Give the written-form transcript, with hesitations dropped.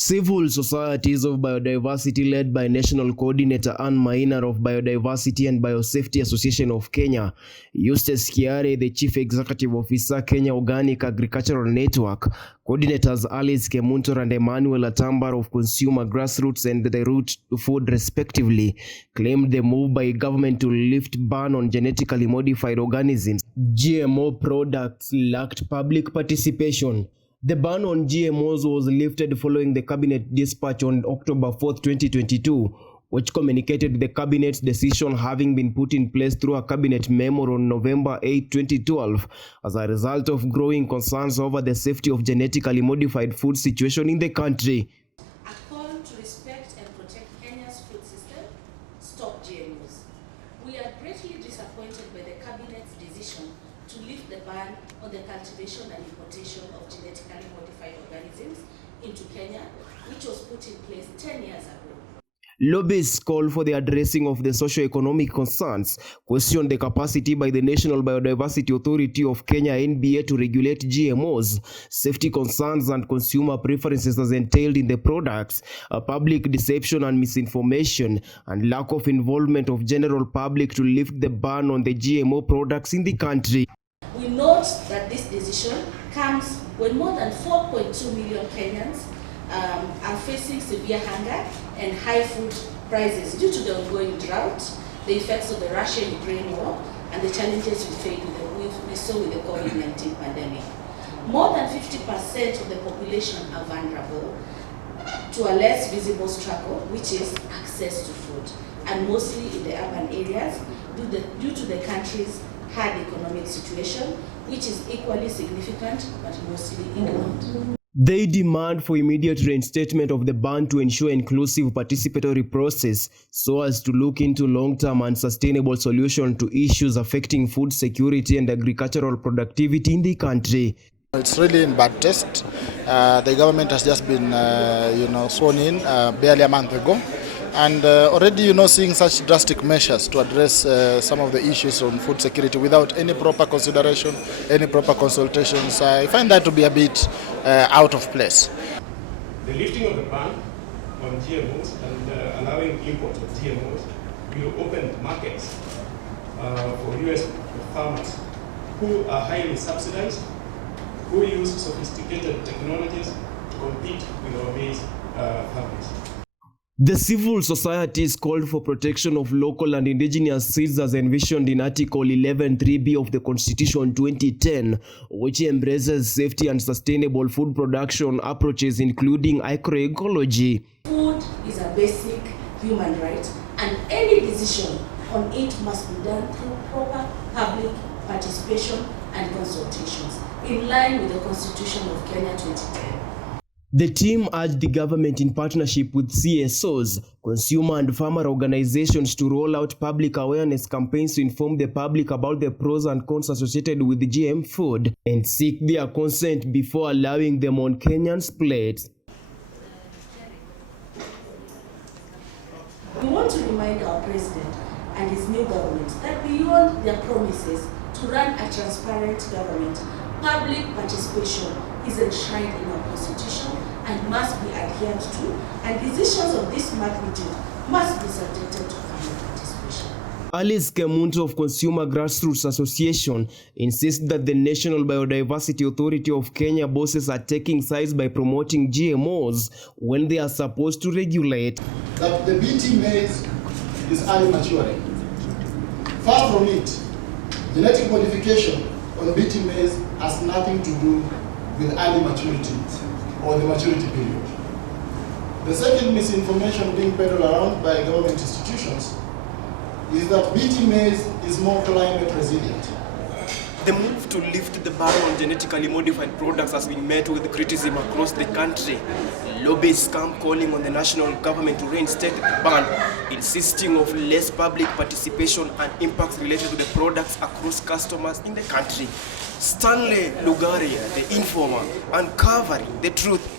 Civil societies of biodiversity led by National Coordinator Ann Maina of Biodiversity and Biosafety Association of Kenya, Eustace Kiare, the Chief Executive Officer, Kenya Organic Agricultural Network, Coordinators Alice Kemuntor and Emmanuel Atamba of Consumer Grassroots and the Root to Food respectively, claimed the move by government to lift ban on genetically modified organisms, GMO products, lacked public participation. The ban on GMOs was lifted following the cabinet dispatch on October 4, 2022, which communicated the cabinet's decision having been put in place through a cabinet memo on November 8, 2012, as a result of growing concerns over the safety of genetically modified food situation in the country. A call to respect and protect Kenya's food system, stop GMOs. We are greatly disappointed by the cabinet's decision to lift the ban on the cultivation and importation of genetically modified organisms into Kenya, which was put in place 10 years ago. Lobbyists call for the addressing of the socio-economic concerns, question the capacity by the National Biodiversity Authority of Kenya (NBA) to regulate GMOs, safety concerns and consumer preferences as entailed in the products, public deception and misinformation, and lack of involvement of general public to lift the ban on the GMO products in the country. We note that this decision comes when more than 4.2 million Kenyans are facing severe hunger and high food prices due to the ongoing drought, the effects of the Russia-Ukraine war, and the challenges we saw with the COVID-19 pandemic. More than 50% of the population are vulnerable to a less visible struggle, which is access to food, and mostly in the urban areas due to the country's hard economic situation, which is equally significant but mostly ignored. They demand for immediate reinstatement of the ban to ensure inclusive participatory process so as to look into long-term and sustainable solution to issues affecting food security and agricultural productivity in the country. It's really in bad taste. The government has just been sworn in barely a month ago. And already, seeing such drastic measures to address some of the issues on food security without any proper consideration, any proper consultations, I find that to be a bit out of place. The lifting of the ban on GMOs and allowing import of GMOs will open markets for US farmers who are highly subsidized, who use sophisticated technologies to compete with our maize farmers. The civil societies called for protection of local and indigenous seeds as envisioned in Article 11.3b of the Constitution 2010, which embraces safety and sustainable food production approaches including agroecology. Food is a basic human right, and any decision on it must be done through proper public participation and consultations, in line with the Constitution of Kenya 2010. The team urged the government in partnership with CSOs, consumer and farmer organizations to roll out public awareness campaigns to inform the public about the pros and cons associated with the GM food and seek their consent before allowing them on Kenyans' plates. We want to remind our president and his new government that beyond their promises to run a transparent government, public participation is enshrined in our constitution and must be adhered to, and decisions of this magnitude must be subjected to public participation. Alice Kemuntor of Consumer Grassroots Association insists that the National Biodiversity Authority of Kenya bosses are taking sides by promoting GMOs when they are supposed to regulate. That the BT maize is early maturing. Far from it, genetic modification on BT maize has nothing to do with early maturity or the maturity period. The second misinformation being peddled around by government institutions is that BT maize is more climate resilient. The move to lift the ban on genetically modified products has been met with criticism across the country. Lobbyists come calling on the national government to reinstate the ban, insisting of less public participation and impacts related to the products across customers in the country. Stanley Lugari, the Informer, uncovering the truth.